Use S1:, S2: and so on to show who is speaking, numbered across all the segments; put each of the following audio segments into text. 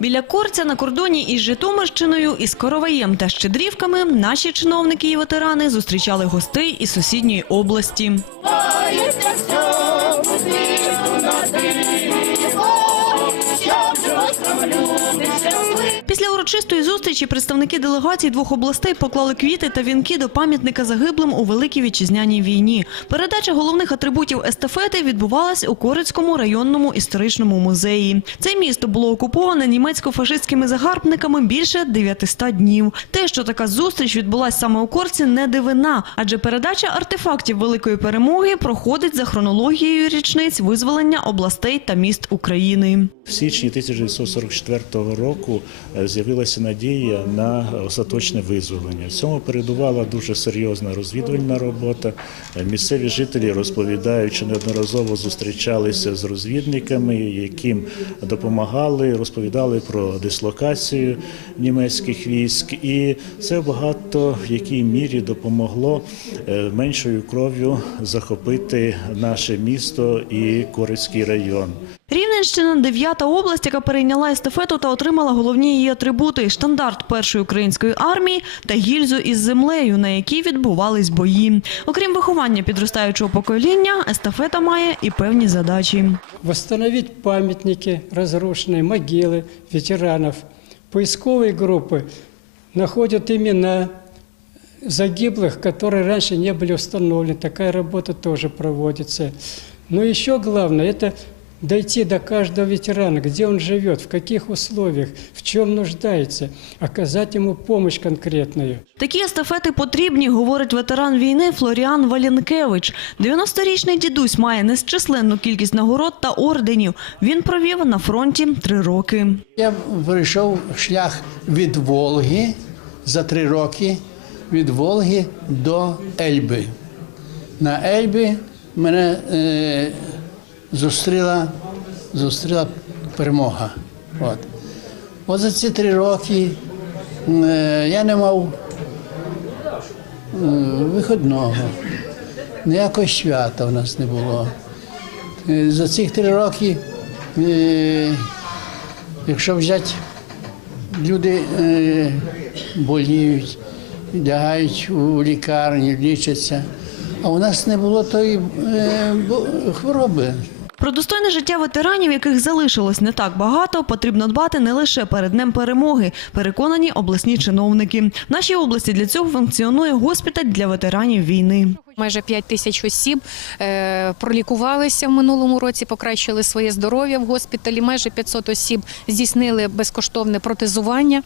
S1: Біля Корця на кордоні із Житомирщиною, із Короваєм та Щедрівками наші чиновники і ветерани зустрічали гостей із сусідньої області. Урочистої зустрічі представники делегацій двох областей поклали квіти та вінки до пам'ятника загиблим у Великій Вітчизняній війні. Передача головних атрибутів естафети відбувалась у Корицькому районному історичному музеї. Це місто було окуповане німецько-фашистськими загарбниками більше 900 днів. Те, що така зустріч відбулась саме у Корці, не дивина, адже передача артефактів великої перемоги проходить за хронологією річниць визволення областей та міст України.
S2: В січні 1944 року е, з'явилася надія на остаточне визволення. Цьому передувала дуже серйозна розвідувальна робота. Е, Місцеві жителі розповідають, що неодноразово зустрічалися з розвідниками, яким допомагали, розповідали про дислокацію німецьких військ, і це багато в якій мірі допомогло е, меншою кров'ю захопити наше місто і Корицький район.
S1: Рівненщина – дев'ята область, яка перейняла естафету та отримала головні її атрибути – штандарт першої української армії та гільзу із землею, на якій відбувались бої. Окрім виховання підростаючого покоління, естафета має і певні задачі.
S3: восстановить памятники, разрушенные могилы ветеранов. Поисковые группы находят имена загиблых, которые раньше не были установлены. Такая работа тоже проводится. Но еще главное – это дойти до каждого ветерана, где он живет, в каких условиях, в чем нуждается, оказать ему помощь конкретную.
S1: Такі естафети потрібні, говорить ветеран війни Флоріан Валінкевич. 90-річний дідусь має незчисленну кількість нагород та орденів. Він провів на фронті три роки.
S4: Я пройшов шлях від Волги за три роки від Волги до Ельби. На Ельбі мене е, зустріла, зустріла перемога. От. От за ці три роки е, я не мав виходного, ніякого свята в нас не було. Е, За ці три роки, е, якщо взяти, люди боліють, лягають у лікарні, лічаться. А у нас не було тої хвороби.
S1: Про достойне життя ветеранів, яких залишилось не так багато, потрібно дбати не лише перед днем перемоги, переконані обласні чиновники. В нашій області для цього функціонує госпіталь для ветеранів війни.
S5: Майже 5 тисяч осіб е, пролікувалися в минулому році, покращили своє здоров'я в госпіталі. Майже 500 осіб здійснили безкоштовне протезування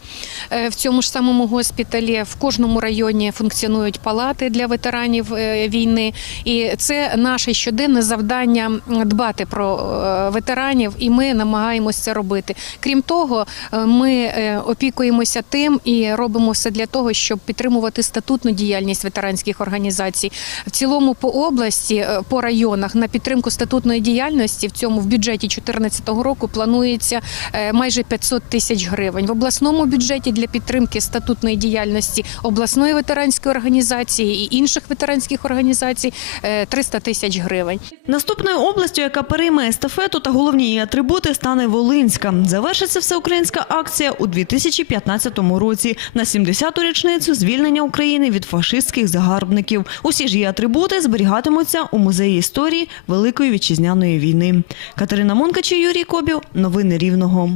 S5: е, в цьому ж самому госпіталі. В кожному районі функціонують палати для ветеранів е, війни, і це наше щоденне завдання дбати про ветеранів, і ми намагаємося це робити. Крім того, ми опікуємося тим і робимо все для того, щоб підтримувати статутну діяльність ветеранських організацій. В цілому по області, е, по районах на підтримку статутної діяльності в цьому в бюджеті 2014 року планується е, майже 500 тисяч гривень. В обласному бюджеті для підтримки статутної діяльності обласної ветеранської організації і інших ветеранських організацій е, 300 тисяч гривень.
S1: Наступною областю, яка перейме естафету та головні її атрибути, стане Волинська. Завершиться всеукраїнська акція у 2015 році на 70-ту річницю звільнення України від фашистських загарбників. Усі ж її атрибути зберігатимуться у музеї історії Великої вітчизняної війни. Катерина Монкач і Юрій Кобів. Новини Рівного.